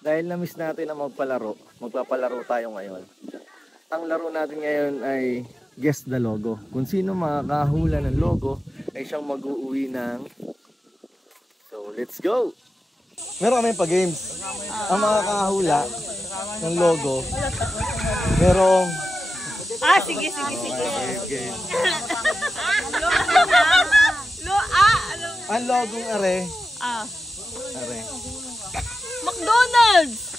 Dahil na-miss natin ang magpapalaro tayo ngayon. Ang laro natin ngayon ay Guess the Logo. Kung sino makakahula ng logo ay siyang mag-uuwi ng... So, let's go! Meron kami pa-games. Ang makakahula ng logo, merong... Sige. Okay. Ang logong are. Are. McDonald's!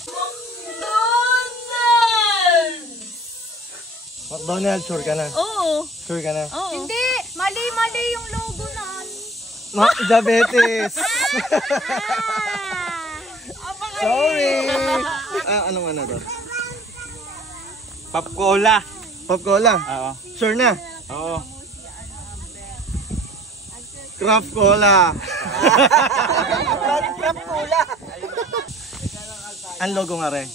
McDonald's, sure ka na? Oo. Sure ka na? Oo. Hindi! Mali yung logo na. Diabetes! Sorry! Anong ano to? Pop Cola. Pop Cola? Oo. Sure na? Oo. Craft Cola! Craft Cola! Ang logo nga rin?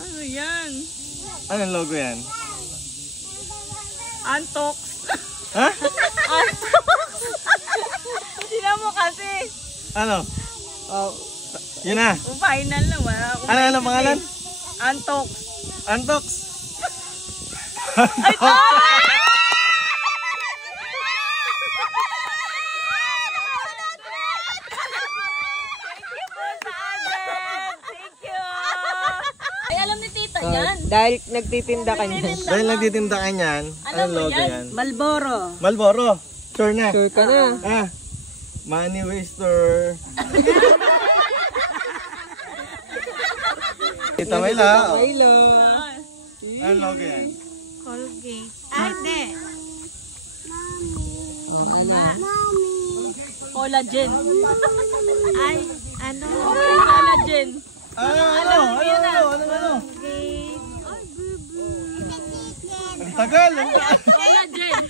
Ano yan? Anong logo yan? Antox. Ha? Antox. Sila mo kasi. Ano? Yun na. Final na. Ano pangalan? Antox. Antox? Ay, tama! Dahil nagtitinda ka niyan. Dahil nagtitinda ka niyan, anong logo yan? Malboro. Malboro. Sure na? Sure ka na. Money waster. Tita Mayla. Anong logo yan? Colgate. Hindi. Collagen. Ay, ano? Collagen. Ano? Ang tagal! Collagen.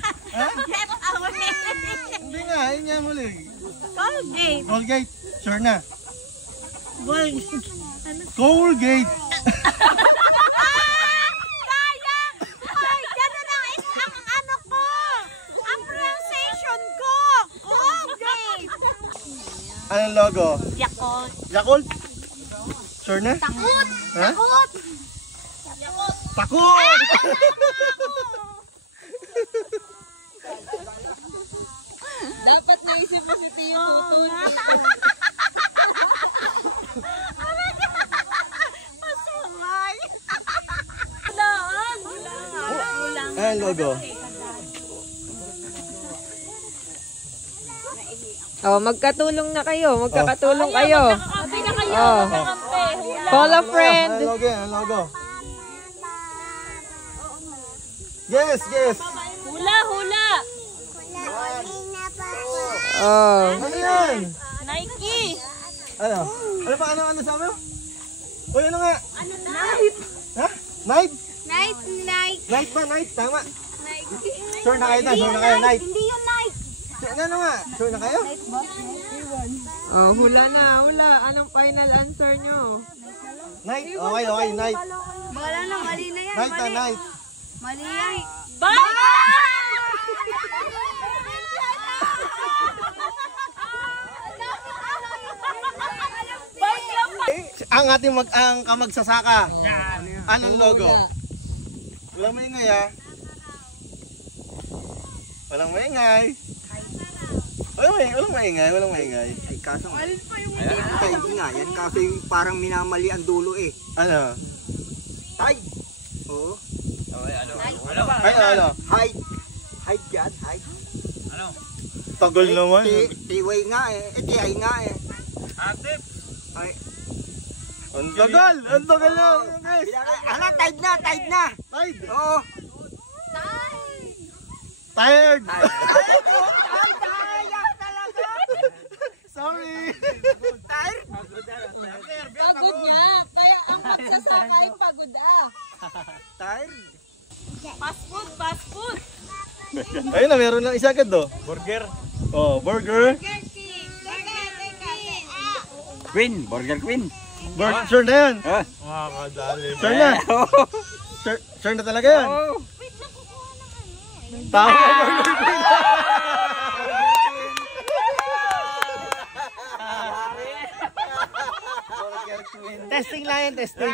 Hindi nga, yun nga muli. Colgate. Colgate, sure na. Colgate. Colgate! Ay, gano'n ang ano ko. Ang pronunciation ko. Colgate. Anong logo? Yakult. Yakult? Sure na? Takot. Ha? Takot. Takot! Dapat naisip mo si Tio Tutut. Masamay. Ulang. Anong logo? Magkatulong na kayo. Magkakatulong kayo. Magkakampi na kayo. Magkakampi. Call a friend. Anong logo yan? Anong logo? Yes! Hula. Ano yan? Nike. Ano? Ano sabi mo? Uy, ano nga? Night. Ha? Night? Night. Night ba? Night, tama. Nike. Sure na kayo na? Sure na kayo? Night. Hindi yun night. Ano nga? Sure na kayo? Hula na. Anong final answer nyo? Night? Okay, night. Wala na, mali na yan. Night na, night. Mali yan. Bye! Ang ating kamagsasaka. Anong logo? Walang maingay ah. Walang maingay. Walang maingay. Ay, kaso hindi nga yan. Kaso yung parang minamali ang dulo eh. Ano? Ay! Oo. Ano? Hide. Hide yan, hide. Ano? Tagal naman. Tiway nga eh. Tiyay nga eh. Atip. Ay. Ang tagal na. Guys. Ala, tide na. Tide. Oo. Tired. Tayak talaga. Sorry. Tired. Pagod niya. Kaya ang magsasaka ay pagod Tired. Fast food. Ayun na, meron na isa agad do. Burger. Oh, burger. Queen, Burger Queen. Sure na yan. Ah. Sure na. Sure na talaga yan. Oh. Tama. Testing lang yan, testing.